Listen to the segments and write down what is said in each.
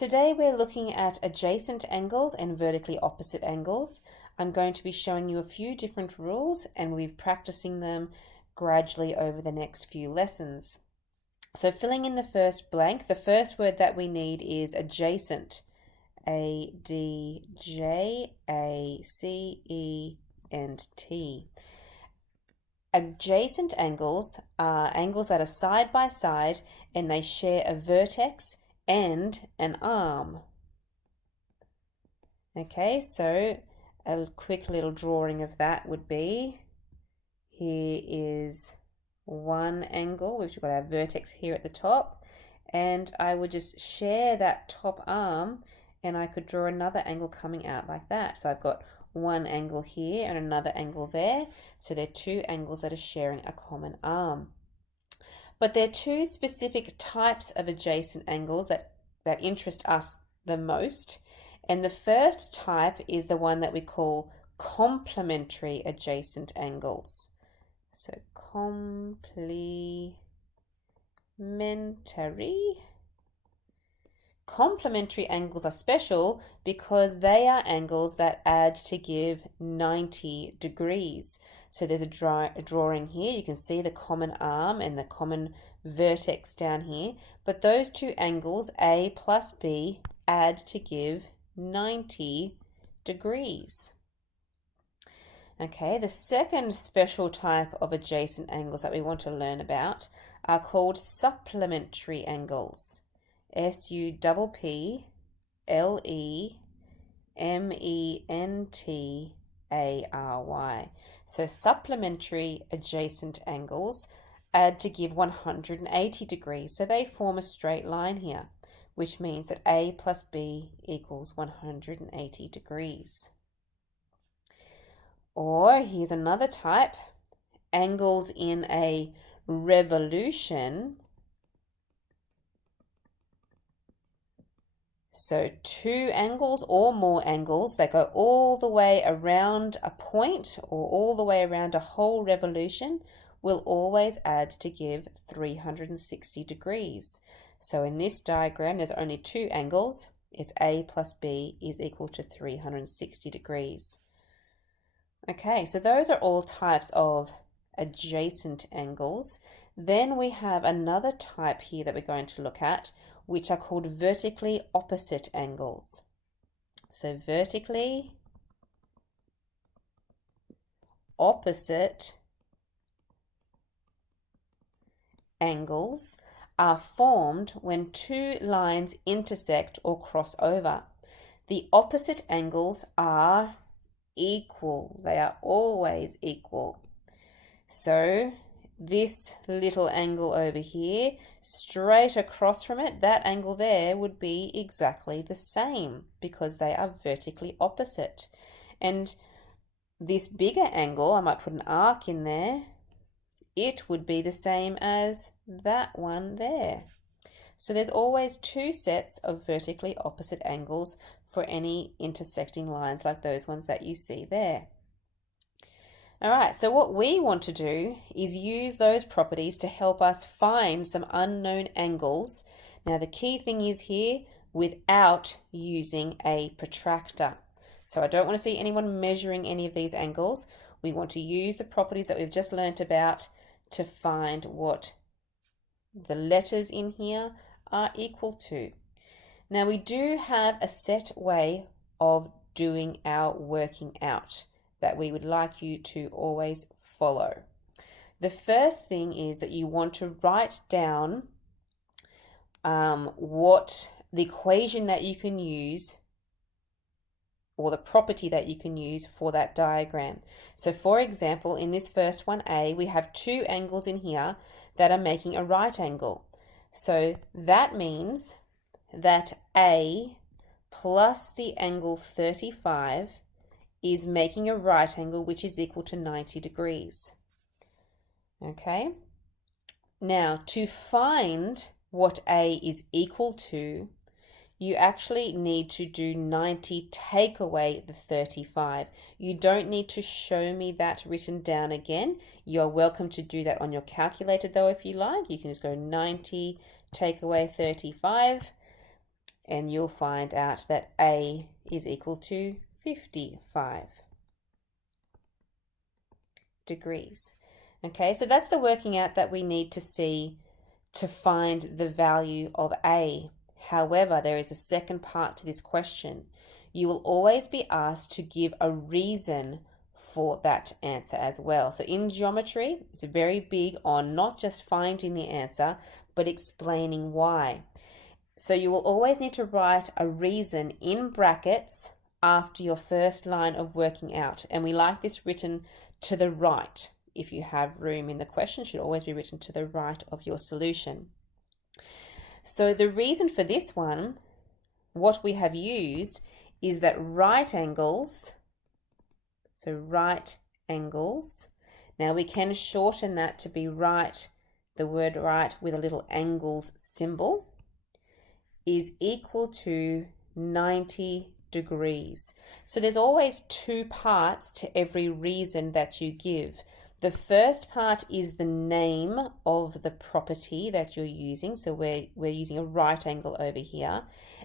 Today we're looking at adjacent angles and vertically opposite angles. I'm going to be showing you a few different rules and we'll be practicing them gradually over the next few lessons. So filling in the first blank, the first word that we need is adjacent. A-D-J-A-C-E-N-T. Adjacent angles are angles that are side by side and they share a vertex and an arm. Okay, so a quick little drawing of that would be, here is one angle, we've got our vertex here at the top, and I would just share that top arm and I could draw another angle coming out like that. So I've got one angle here and another angle there, so they're two angles that are sharing a common arm. But there are two specific types of adjacent angles that interest us the most. And the first type is the one that we call complementary adjacent angles. So complementary. Complementary angles are special because they are angles that add to give 90 degrees. So there's a drawing here. You can see the common arm and the common vertex down here. But those two angles, A plus B, add to give 90 degrees. Okay, the second special type of adjacent angles that we want to learn about are called supplementary angles. S-U-P-P-L-E-M-E-N-T-A-R-Y. So supplementary adjacent angles add to give 180 degrees. So they form a straight line here, which means that A plus B equals 180 degrees. Or here's another type, angles in a revolution. So two angles or more angles that go all the way around a point or all the way around a whole revolution will always add to give 360 degrees. So in this diagram, there's only two angles. It's A plus B is equal to 360 degrees. Okay, so those are all types of adjacent angles. Then we have another type here that we're going to look at, which are called vertically opposite angles. So vertically opposite angles are formed when two lines intersect or cross over. The opposite angles are equal. They are always equal. So this little angle over here, straight across from it, that angle there would be exactly the same because they are vertically opposite. And this bigger angle, I might put an arc in there, it would be the same as that one there. So there's always two sets of vertically opposite angles for any intersecting lines like those ones that you see there. All right, so what we want to do is use those properties to help us find some unknown angles. Now the key thing is here, without using a protractor. So I don't want to see anyone measuring any of these angles. We want to use the properties that we've just learnt about to find what the letters in here are equal to. Now we do have a set way of doing our working out that we would like you to always follow. The first thing is that you want to write down what the equation that you can use or the property that you can use for that diagram. So for example, in this first one, A, we have two angles in here that are making a right angle. So that means that A plus the angle 35 is making a right angle which is equal to 90 degrees. Okay, now to find what A is equal to, you actually need to do 90 take away the 35. You don't need to show me that written down again. You're welcome to do that on your calculator though if you like. You can just go 90 take away 35 and you'll find out that A is equal to 55 degrees. Okay, so that's the working out that we need to see to find the value of A. However, there is a second part to this question. You will always be asked to give a reason for that answer as well. So in geometry, it's very big on not just finding the answer, but explaining why. So you will always need to write a reason in brackets after your first line of working out. And we like this written to the right. If you have room in the question, it should always be written to the right of your solution. So the reason for this one, what we have used is that right angles, so right angles, now we can shorten that to be right, the word right with a little angles symbol, is equal to 90 degrees. So there's always two parts to every reason that you give. The first part is the name of the property that you're using. So we're using a right angle over here.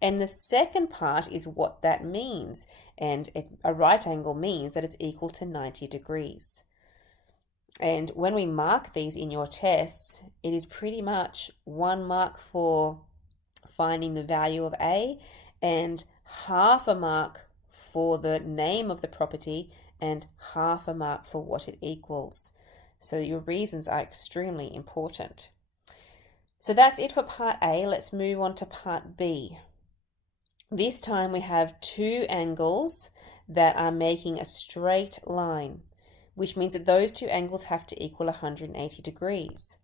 And the second part is what that means. And a right angle means that it's equal to 90 degrees. And when we mark these in your tests, it is pretty much 1 mark for finding the value of A and half a mark for the name of the property and half a mark for what it equals. So your reasons are extremely important. So that's it for part A. Let's move on to part B. This time we have two angles that are making a straight line, which means that those two angles have to equal 180 degrees.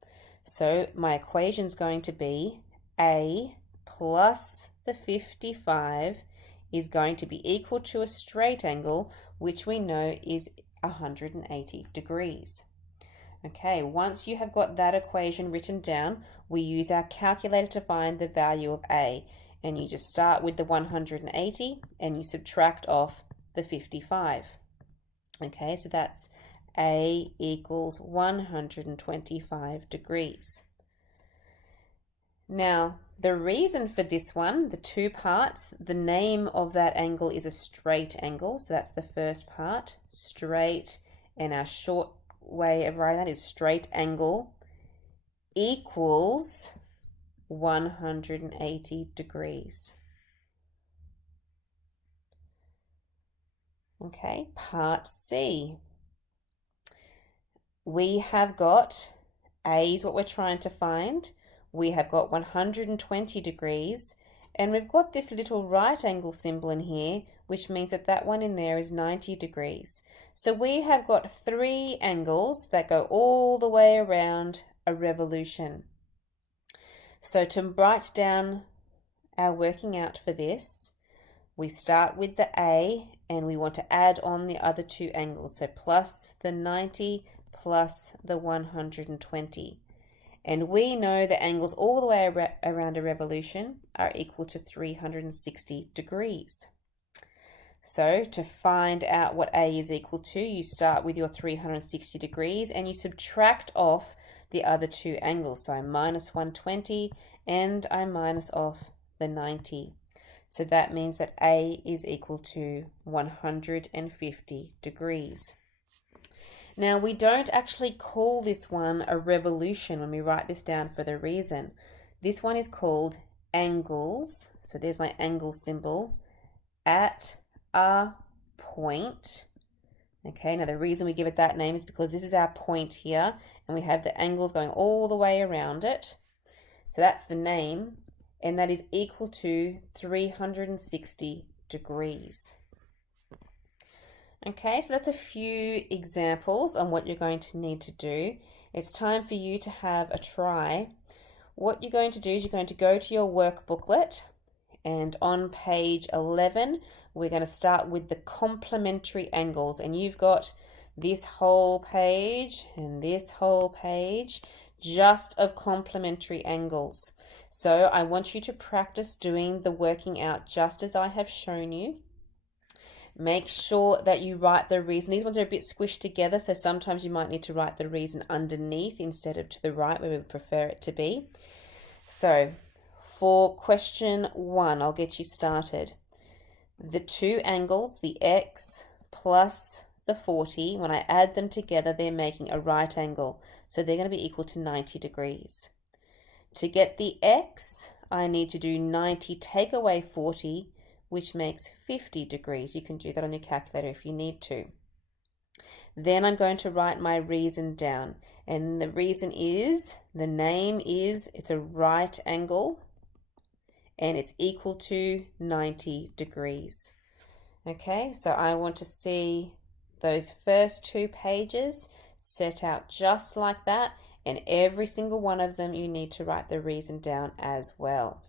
So my equation is going to be A plus the 55 is going to be equal to a straight angle, which we know is 180 degrees. Okay, once you have got that equation written down, we use our calculator to find the value of A. And you just start with the 180 and you subtract off the 55. Okay, so that's A equals 125 degrees. Now, the reason for this one, the two parts, the name of that angle is a straight angle. So that's the first part, straight, and our short way of writing that is straight angle equals 180 degrees. Okay, part C. We have got A is what we're trying to find. We have got 120 degrees, and we've got this little right angle symbol in here, which means that that one in there is 90 degrees. So we have got three angles that go all the way around a revolution. So to write down our working out for this, we start with the A and we want to add on the other two angles. So plus the 90 plus the 120. And we know the angles all the way around a revolution are equal to 360 degrees. So to find out what A is equal to, you start with your 360 degrees and you subtract off the other two angles. So I minus 120 and I minus off the 90. So that means that A is equal to 150 degrees. Now, we don't actually call this one a revolution when we write this down for the reason. This one is called angles. So there's my angle symbol at a point. Okay, now the reason we give it that name is because this is our point here and we have the angles going all the way around it. So that's the name, and that is equal to 360 degrees. Okay, so that's a few examples on what you're going to need to do. It's time for you to have a try. What you're going to do is you're going to go to your work booklet, and on page 11, we're going to start with the complementary angles. And you've got this whole page and this whole page just of complementary angles. So I want you to practice doing the working out just as I have shown you. Make sure that you write the reason. These ones are a bit squished together, so sometimes you might need to write the reason underneath instead of to the right where we would prefer it to be. So For question 1, I'll get you started. The two angles, the x plus the 40, when I add them together, they're making a right angle. So they're going to be equal to 90 degrees. To get the x, I need to do 90 take away 40, which makes 50 degrees. You can do that on your calculator if you need to. Then I'm going to write my reason down. And the reason is, the name is, it's a right angle, and it's equal to 90 degrees. Okay, so I want to see those first 2 pages set out just like that, and every single one of them you need to write the reason down as well.